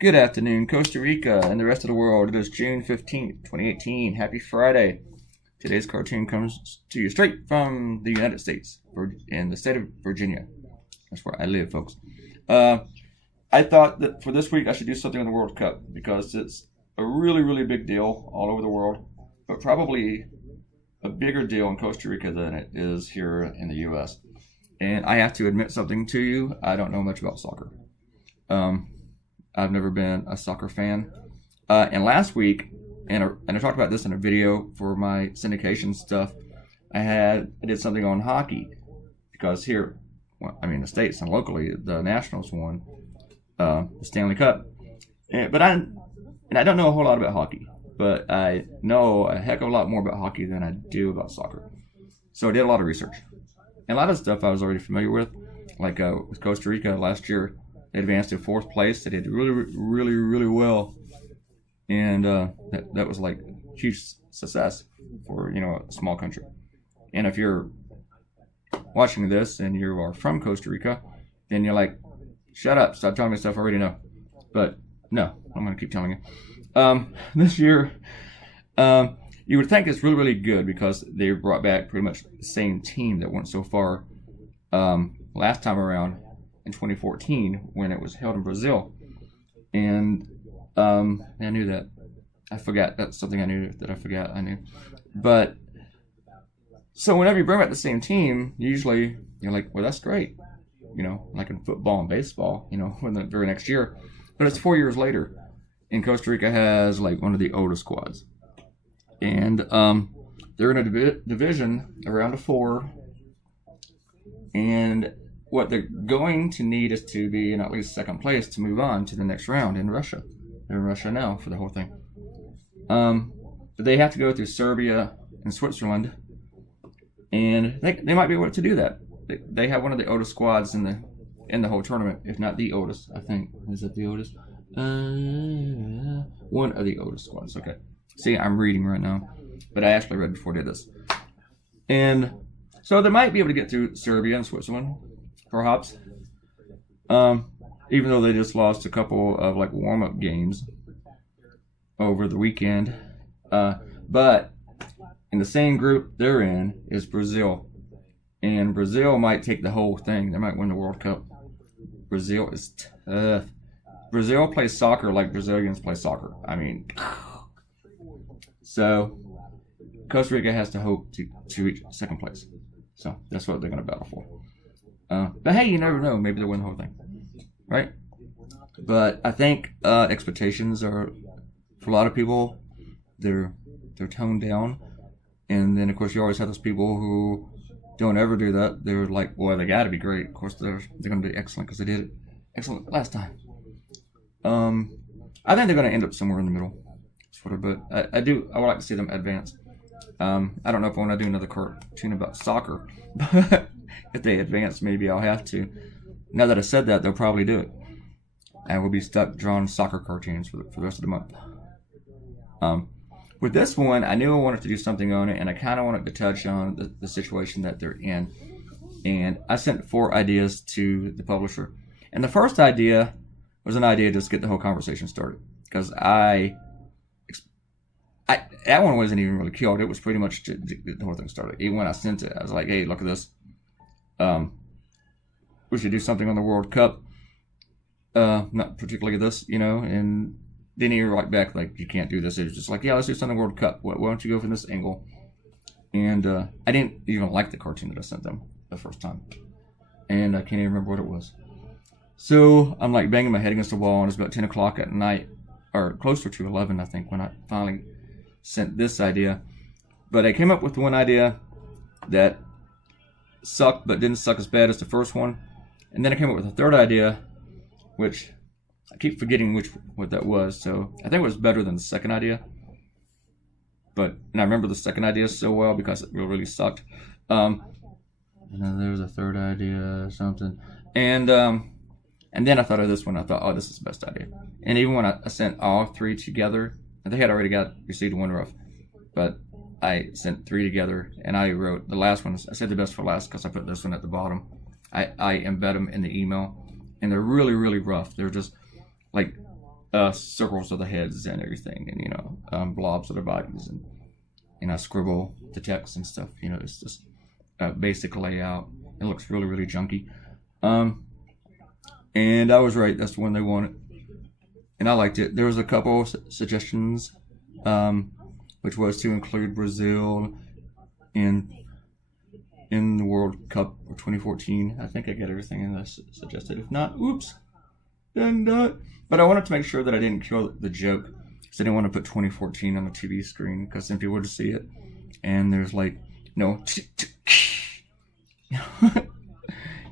Good afternoon, Costa Rica and the rest of the world. It is June 15th, 2018. Happy Friday. Today's cartoon comes to you straight from the United States in the state of Virginia. That's where I live, folks. I thought that for this week I should do something on the World Cup because it's a really, really big deal all over the world, but probably a bigger deal in Costa Rica than it is here in the U.S. And I have to admit something to you. I don't know much about soccer. I've never been a soccer fan. And last week, and I talked about this in a video for my syndication stuff, I did something on hockey because here, well, I mean the States and locally, the Nationals won the Stanley Cup. But I don't know a whole lot about hockey, but I know a heck of a lot more about hockey than I do about soccer. So I did a lot of research. And a lot of stuff I was already familiar with, like with Costa Rica last year. They advanced to fourth place. They did really, really, really well, and that was like huge success for a small country. And if you're watching this and you are from Costa Rica, then you're like, shut up, stop telling me stuff I already know. But no, I'm gonna keep telling you. This year, you would think it's really, really good because they brought back pretty much the same team that went so far last time around in 2014 when it was held in Brazil. And I knew that. I forgot. That's something I knew that I forgot I knew. But so whenever you bring back the same team, usually you're like, well, that's great. Like in football and baseball, when the very next year. But it's 4 years later. And Costa Rica has like one of the oldest squads. And they're in a division around a four. And what they're going to need is to be in at least second place to move on to the next round in Russia. They're in Russia now for the whole thing. But they have to go through Serbia and Switzerland, and they might be able to do that. They have one of the oldest squads in the whole tournament, if not the oldest. I think is it the oldest? One of the oldest squads. Okay. See, I'm reading right now, but I actually read before I did this, and so they might be able to get through Serbia and Switzerland. Perhaps, even though they just lost a couple of like warm-up games over the weekend. But in the same group they're in is Brazil, and Brazil might take the whole thing. They might win the World Cup. Brazil is tough. Brazil plays soccer like Brazilians play soccer. I mean, so Costa Rica has to hope to reach second place. So that's what they're going to battle for. But hey, you never know. Maybe they'll win the whole thing, right? But I think expectations are, for a lot of people, they're toned down. And then, of course, you always have those people who don't ever do that. They're like, well, they got to be great. Of course, they're going to be excellent because they did it excellent last time. I think they're going to end up somewhere in the middle, sort of. But I would like to see them advance. I don't know if I want to do another cartoon about soccer, but if they advance, maybe I'll have to. Now that I said that, they'll probably do it. And we'll be stuck drawing soccer cartoons for the rest of the month. With this one, I knew I wanted to do something on it, and I kind of wanted to touch on the situation that they're in. And I sent 4 ideas to the publisher. And the first idea was an idea to just get the whole conversation started. Because that one wasn't even really killed. It was pretty much to get the whole thing started. Even when I sent it, I was like, hey, look at this. We should do something on the World Cup. Not particularly this, and then he write back like, you can't do this. It was just like, yeah, let's do something World Cup. Why don't you go from this angle? And I didn't even like the cartoon that I sent them the first time. And I can't even remember what it was. So I'm like banging my head against the wall, and it's about 10 o'clock at night, or closer to 11, I think, when I finally sent this idea. But I came up with one idea that sucked, but didn't suck as bad as the first one. And then I came up with a third idea, which I keep forgetting what that was. So I think it was better than the second idea. And I remember the second idea so well because it really sucked. And then there was a third idea, something. And then I thought of this one. I thought, oh, this is the best idea. And even when I sent all 3 together, they had already received one rough. But I sent 3 together, and I wrote the last one. I said the best for last because I put this one at the bottom. I embed them in the email, and they're really, really rough. They're just like circles of the heads and everything, and, you know, blobs of the bodies, and, you know, scribble the text and stuff. You know, it's just basic layout. It looks really, really junky. And I was right. That's the one they wanted. And I liked it. There was a couple of suggestions, which was to include Brazil in the World Cup of 2014. I think I got everything in this suggested. If not, oops. And but I wanted to make sure that I didn't kill the joke, because I didn't want to put 2014 on the TV screen, because then people would see it, and there's like, no,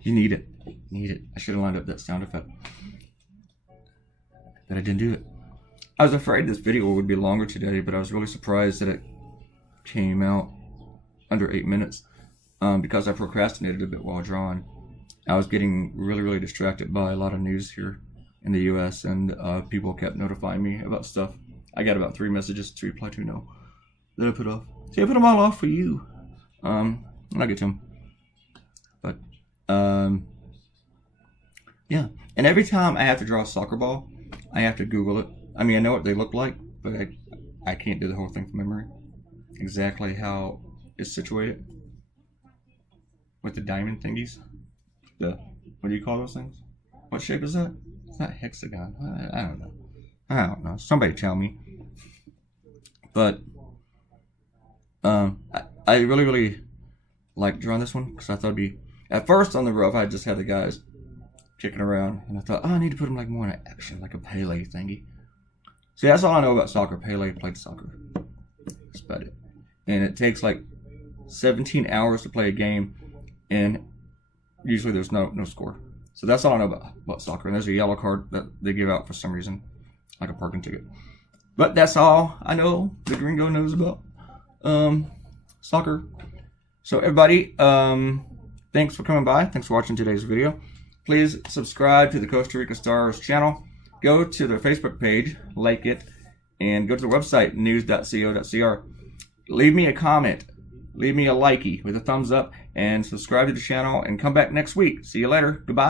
you need it. I should have lined up that sound effect, but I didn't do it. I was afraid this video would be longer today, but I was really surprised that it came out under 8 minutes, because I procrastinated a bit while drawing. I was getting really, really distracted by a lot of news here in the U.S., and people kept notifying me about stuff. I got about 3 messages to reply to now that I put off. See, I put them all off for you. I'll get to them. But, yeah. And every time I have to draw a soccer ball, I have to Google it. I mean, I know what they look like, but I can't do the whole thing from memory. Exactly how it's situated. With the diamond thingies. What do you call those things? What shape is that? It's not hexagon. I don't know. Somebody tell me. But I really, really like drawing this one, because I thought it'd be, at first on the rough, I just had the guys kicking around, and I thought, I need to put them like more in action, like a Pele thingy. See, that's all I know about soccer. Pele played soccer. That's about it. And it takes like 17 hours to play a game, and usually there's no score. So that's all I know about soccer. And there's a yellow card that they give out for some reason, like a parking ticket. But that's all I know the gringo knows about soccer. So everybody, thanks for coming by. Thanks for watching today's video. Please subscribe to the Costa Rica Stars channel. Go to their Facebook page, like it, and go to the website, news.co.cr. Leave me a comment. Leave me a likey with a thumbs up, and subscribe to the channel, and come back next week. See you later. Goodbye.